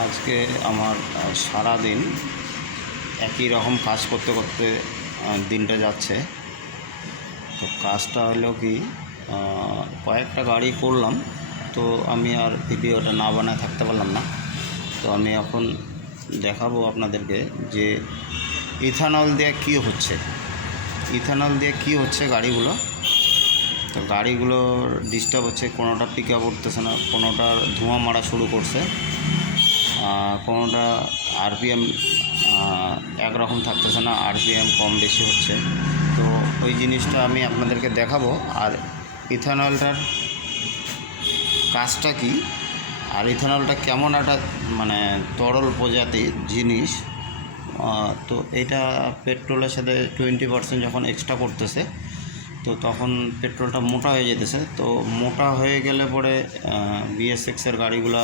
আজকে আমার সারা দিন একই রকম কাজ করতে করতে দিনটা যাচ্ছে। তো কাজটা হলো কি, কয়েকটা গাড়ি করলাম, তো আমি আর ভিডিওটা না বানায় থাকতে পারলাম না। তো আমি এখন দেখাবো আপনাদেরকে যে ইথানল দিয়ে কী হচ্ছে গাড়িগুলো। তো গাড়িগুলোর ডিস্টার্ব হচ্ছে, কোনোটা পিক আপ উঠতেছে না, কোনোটার ধোঁয়া মারা শুরু করছে, কোনোটা আরপিএম একরকম থাকতেছে না, আরপিএম কম বেশি হচ্ছে। তো ওই জিনিসটা আমি আপনাদেরকে দেখাবো। আর ইথানলটার কাজটা কি, আর ইথানলটা কেমন একটা মানে তরল প্রজাতির জিনিস। তো এটা পেট্রোলের সাথে 20% যখন এক্সট্রা করতেছে, তো তখন পেট্রোলটা মোটা হয়ে যেতেছে। তো মোটা হয়ে গেলে পরে BS6-এর গাড়িগুলো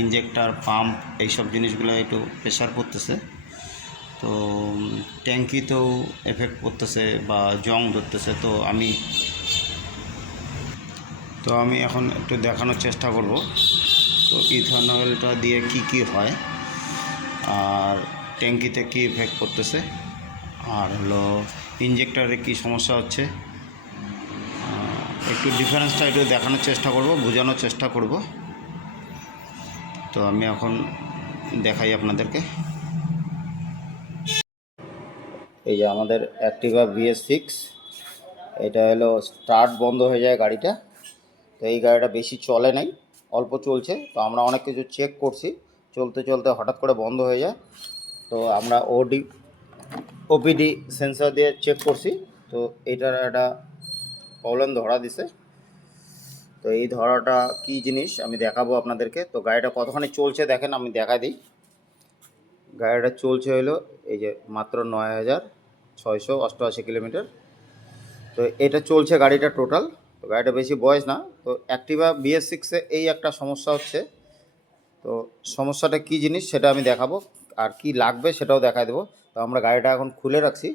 ইঞ্জেক্টার, পাম্প, এইসব জিনিসগুলো একটু প্রেশার পড়তেছে। তো ট্যাঙ্কিতেও এফেক্ট পড়তেছে বা জং ধরতেছে। তো আমি এখন একটু দেখানোর চেষ্টা করব তো ইথানলটা দিয়ে কি হয়, আর ট্যাঙ্কিতে কী এফেক্ট করতেছে, আর হলো ইঞ্জেক্টারে কী সমস্যা হচ্ছে। একটু ডিফারেন্সটা একটু দেখানোর চেষ্টা করব, বোঝানোর চেষ্টা করব। তো আমি এখন দেখাই আপনাদেরকে। এই যে আমাদের অ্যাক্টিভা BS6, এটা হলো স্টার্ট বন্ধ হয়ে যায় গাড়িটা। তো এই গাড়িটা বেশি চলে নাই, অল্প চলছে। তো আমরা অনেক কিছু চেক করছি, চলতে চলতে হঠাৎ করে বন্ধ হয়ে যায়। তো আমরা OPD সেন্সর দিয়ে চেক করছি, তো এটার একটা প্রবলেম ধরা দিছে। তো এই ধরাটা কী জিনিস আমি দেখাবো আপনাদেরকে। তো গাড়িটা কতখানি চলছে দেখেন, আমি দেখা দিই। গাড়িটা চলছে হলো এই যে মাত্র 9,688 কিলোমিটার। তো এটা চলছে গাড়িটা টোটাল। তো গাড়িটা বেশি বয়স না। তো অ্যাক্টিভা BS6-এ এই একটা সমস্যা হচ্ছে। তো সমস্যাটা কী জিনিস সেটা আমি দেখাবো, আর কি লাগবে সেটাও দেখাই দেবো। তো আমরা গাড়িটা এখন খুলে রাখছি।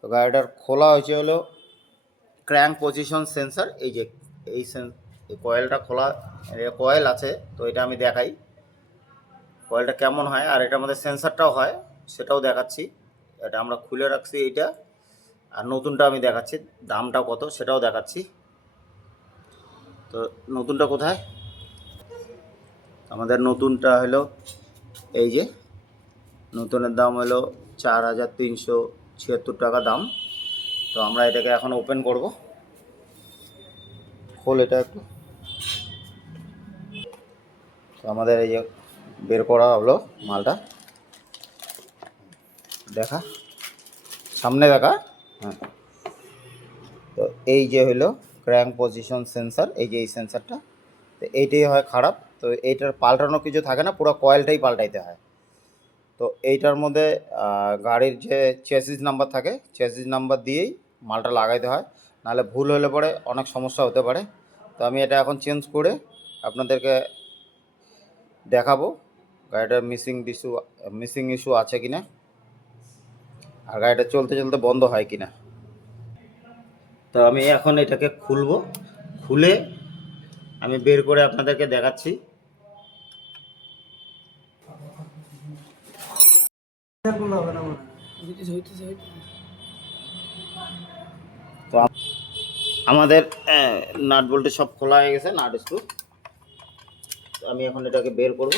তো গাড়িটার খোলা হয়েছে হলো ক্র্যাঙ্ক পজিশন সেন্সার। এই যে এই কয়েলটা খোলা, কয়েল আছে। তো এটা আমি দেখাই কয়েলটা কেমন হয়, আর এটার মধ্যে সেন্সারটাও হয়, সেটাও দেখাচ্ছি। এটা আমরা খুলে রাখছি এইটা। আর নতুনটা আমি দেখাচ্ছি, দামটা কত সেটাও দেখাচ্ছি। তো নতুনটা কোথায়, আমাদের নতুনটা হলো এই যে নতুনের দাম হলো 4,376 টাকা দাম। তো আমরা এটাকে এখন ওপেন করব। খোল এটা একটু। তো আমাদের এই যে বের করা হলো মালটা, দেখা সামনে দেখা। হ্যাঁ, তো এই যে হলো ক্র্যাঙ্ক পজিশন সেন্সার, এই যে এই সেন্সারটা। তো এইটাই হয় খারাপ। তো এইটার পাল্টানো কিছু থাকে না, পুরো কয়েলটাই পাল্টাইতে হয়। তো এইটার মধ্যে গাড়ির যে চেসিস নাম্বার থাকে, চেসিস নাম্বার দিয়েই মালটা লাগাইতে হয়, নাহলে ভুল হলে পরে অনেক সমস্যা হতে পারে। তো আমি এটা এখন চেঞ্জ করে আপনাদেরকে দেখাবো গাড়িটার মিসিং ইস্যু আছে কিনা, আর গাড়িটা চলতে চলতে বন্ধ হয় কিনা। তো আমি এখন এটাকে খুলে আমি বের করে আপনাদেরকে দেখাচ্ছি। তো আমাদের নাট বল্টু সব খোলা হয়ে গেছে, নাট স্ক্রু। তো আমি এখন এটাকে বের করব।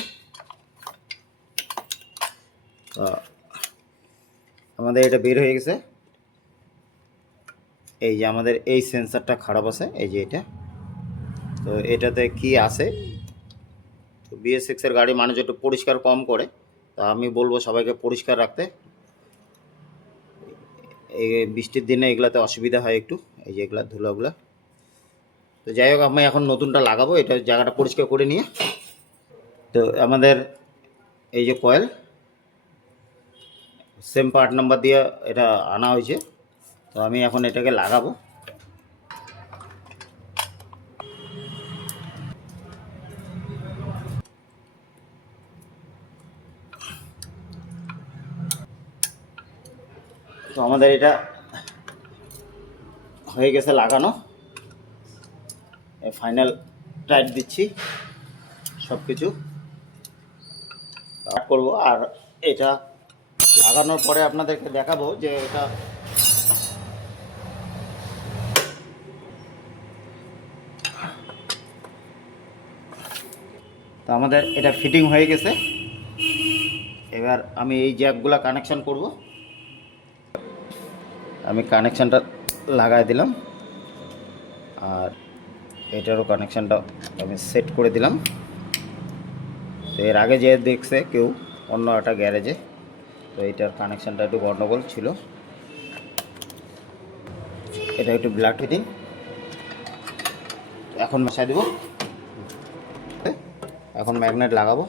আমাদের এটা বের হয়ে গেছে। এই যে আমাদের এই সেন্সারটা খারাপ আছে, এই যে এটা। তো এটাতে কি আছে, তো BS6-এর গাড়ি মানুষ একটু পরিষ্কার কম করে। তা আমি বলবো সবাইকে পরিষ্কার রাখতে। এই বৃষ্টির দিনে এগুলাতে অসুবিধা হয় একটু, এই যে এগুলা ধুলোগুলা। তো যাই হোক, আমি এখন নতুনটা লাগাবো, এটা জায়গাটা পরিষ্কার করে নিয়ে। তো আমাদের এই যে কয়েল, সেম পার্ট নাম্বার দিয়ে এটা আনা হয়েছে। তো আমি এখন এটাকে লাগাবো। তো আমাদের এটা হয়ে গেছে লাগানো। ফাইনাল টাইট দিচ্ছি সব কিছু। করবো। আর এটা লাগানোর পরে আপনাদেরকে দেখাবো যে এটা তো আমাদের এটা ফিটিং হয়ে গেছে। এবার আমি এই জ্যাকগুলো কানেকশন করব। আমি কানেকশানটা লাগাই দিলাম আর এটারও কানেকশানটা আমি সেট করে দিলাম। তো এর আগে যে দেখছে কেউ অন্য একটা গ্যারেজে, তো এইটার কানেকশানটা একটু গন্ডগোল ছিল। এটা একটু ব্লাড ফিটিং। এখন মশাই দেবো, এখন ম্যাগনেট লাগাবো।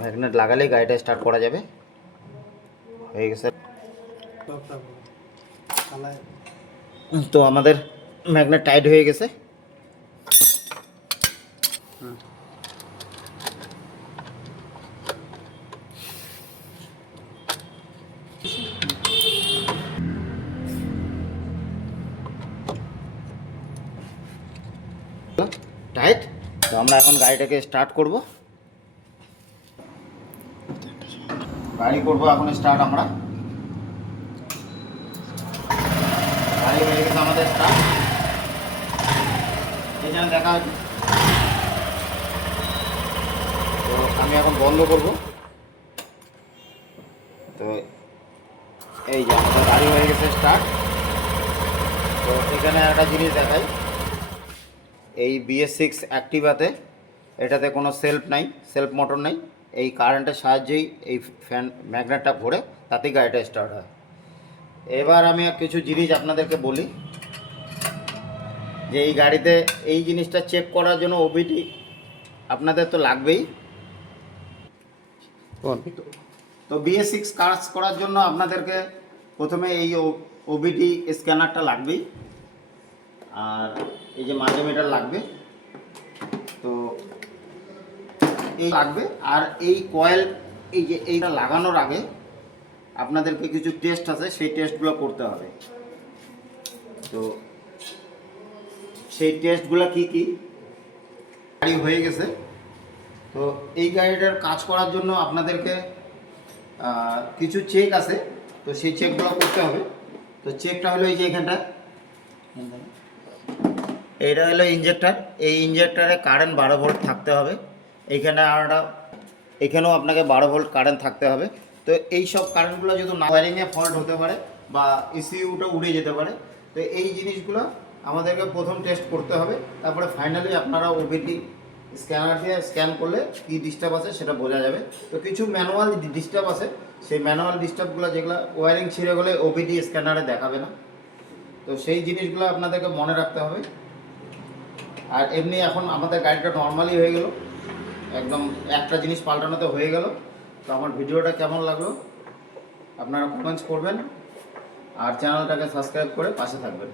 ম্যাগনেট লাগালেই গাড়িটা স্টার্ট করা যাবে। হয়ে গেছে। তো আমাদের ম্যাগনেট টাইট হয়ে গেছে। টাইট। তো আমরা এখন গাড়িটাকে স্টার্ট করব। গাড়ি করবো এখন স্টার্ট আমরা। গাড়ি হয়ে গেছে আমাদের স্টার্ট। এই জন্য দেখা হচ্ছে। তো আমি এখন বন্ধ করব। তো এই যে আমাদের গাড়ি হয়ে গেছে স্টার্ট। তো এখানে একটা জিনিস দেখাই, এই BS6 অ্যাক্টিভাতে এটাতে কোনো সেলফ নাই, সেলফ মোটর নাই। এই কারেন্টের সাহায্যেই এই ফ্যান ম্যাগনেটটা ঘোরে, তাতেই গাড়িটা স্টার্ট হয়। এবার আমি কিছু জিনিস আপনাদেরকে বলি যে এই গাড়িতে এই জিনিসটা চেক করার জন্য ওবিডি আপনাদের তো লাগবেই। তো BS6 কাজ করার জন্য আপনাদেরকে প্রথমে এই ওবিডি স্ক্যানারটা লাগবেই, আর এই যে মাল্টিমিটার লাগবে। তো এই লাগবে। আর এই কয়েল, এই যে এইটা লাগানোর আগে আপনাদেরকে কিছু টেস্ট আছে, সেই টেস্টগুলো করতে হবে। তো সেই টেস্টগুলো কি কি? গাড়ি হয়ে গেছে। তো এই গাড়িটার কাজ করার জন্য আপনাদেরকে কিছু চেক আছে, তো সেই চেকগুলো করতে হবে। তো চেকটা হলো এই যে এখানটা, এইটা হলো ইঞ্জেক্টর। এই ইঞ্জেক্টরে কারেন্ট 12 ভোল্ট থাকতে হবে। এইখানে আরটা, এখানেও আপনাকে 12 ভোল্ট কারেন্ট থাকতে হবে। তো এই সব কারেন্টগুলো যদি না, ওয়ারিংয়ে ফল্ট হতে পারে বা ECUটা উড়ে যেতে পারে। তো এই জিনিসগুলো আমাদেরকে প্রথম টেস্ট করতে হবে। তারপরে ফাইনালি আপনারা ওবিডি স্ক্যানার দিয়ে স্ক্যান করলে কী ডিস্টার্ব আছে সেটা বোঝা যাবে। তো কিছু ম্যানুয়াল ডিস্টার্ব আছে, সেই ম্যানুয়াল ডিস্টার্বগুলো যেগুলো ওয়ারিং ছিঁড়ে গেলে ওবিডি স্ক্যানারে দেখাবে না। তো সেই জিনিসগুলো আপনাদেরকে মনে রাখতে হবে। আর এমনি এখন আমাদের গাড়িটা নর্মালি হয়ে গেল, একদম একটা জিনিস পাল্টানোতে হয়ে গেল। তো আমার ভিডিওটা কেমন লাগলো আপনারা কমেন্টস করবেন, আর চ্যানেলটাকে সাবস্ক্রাইব করে পাশে থাকবেন।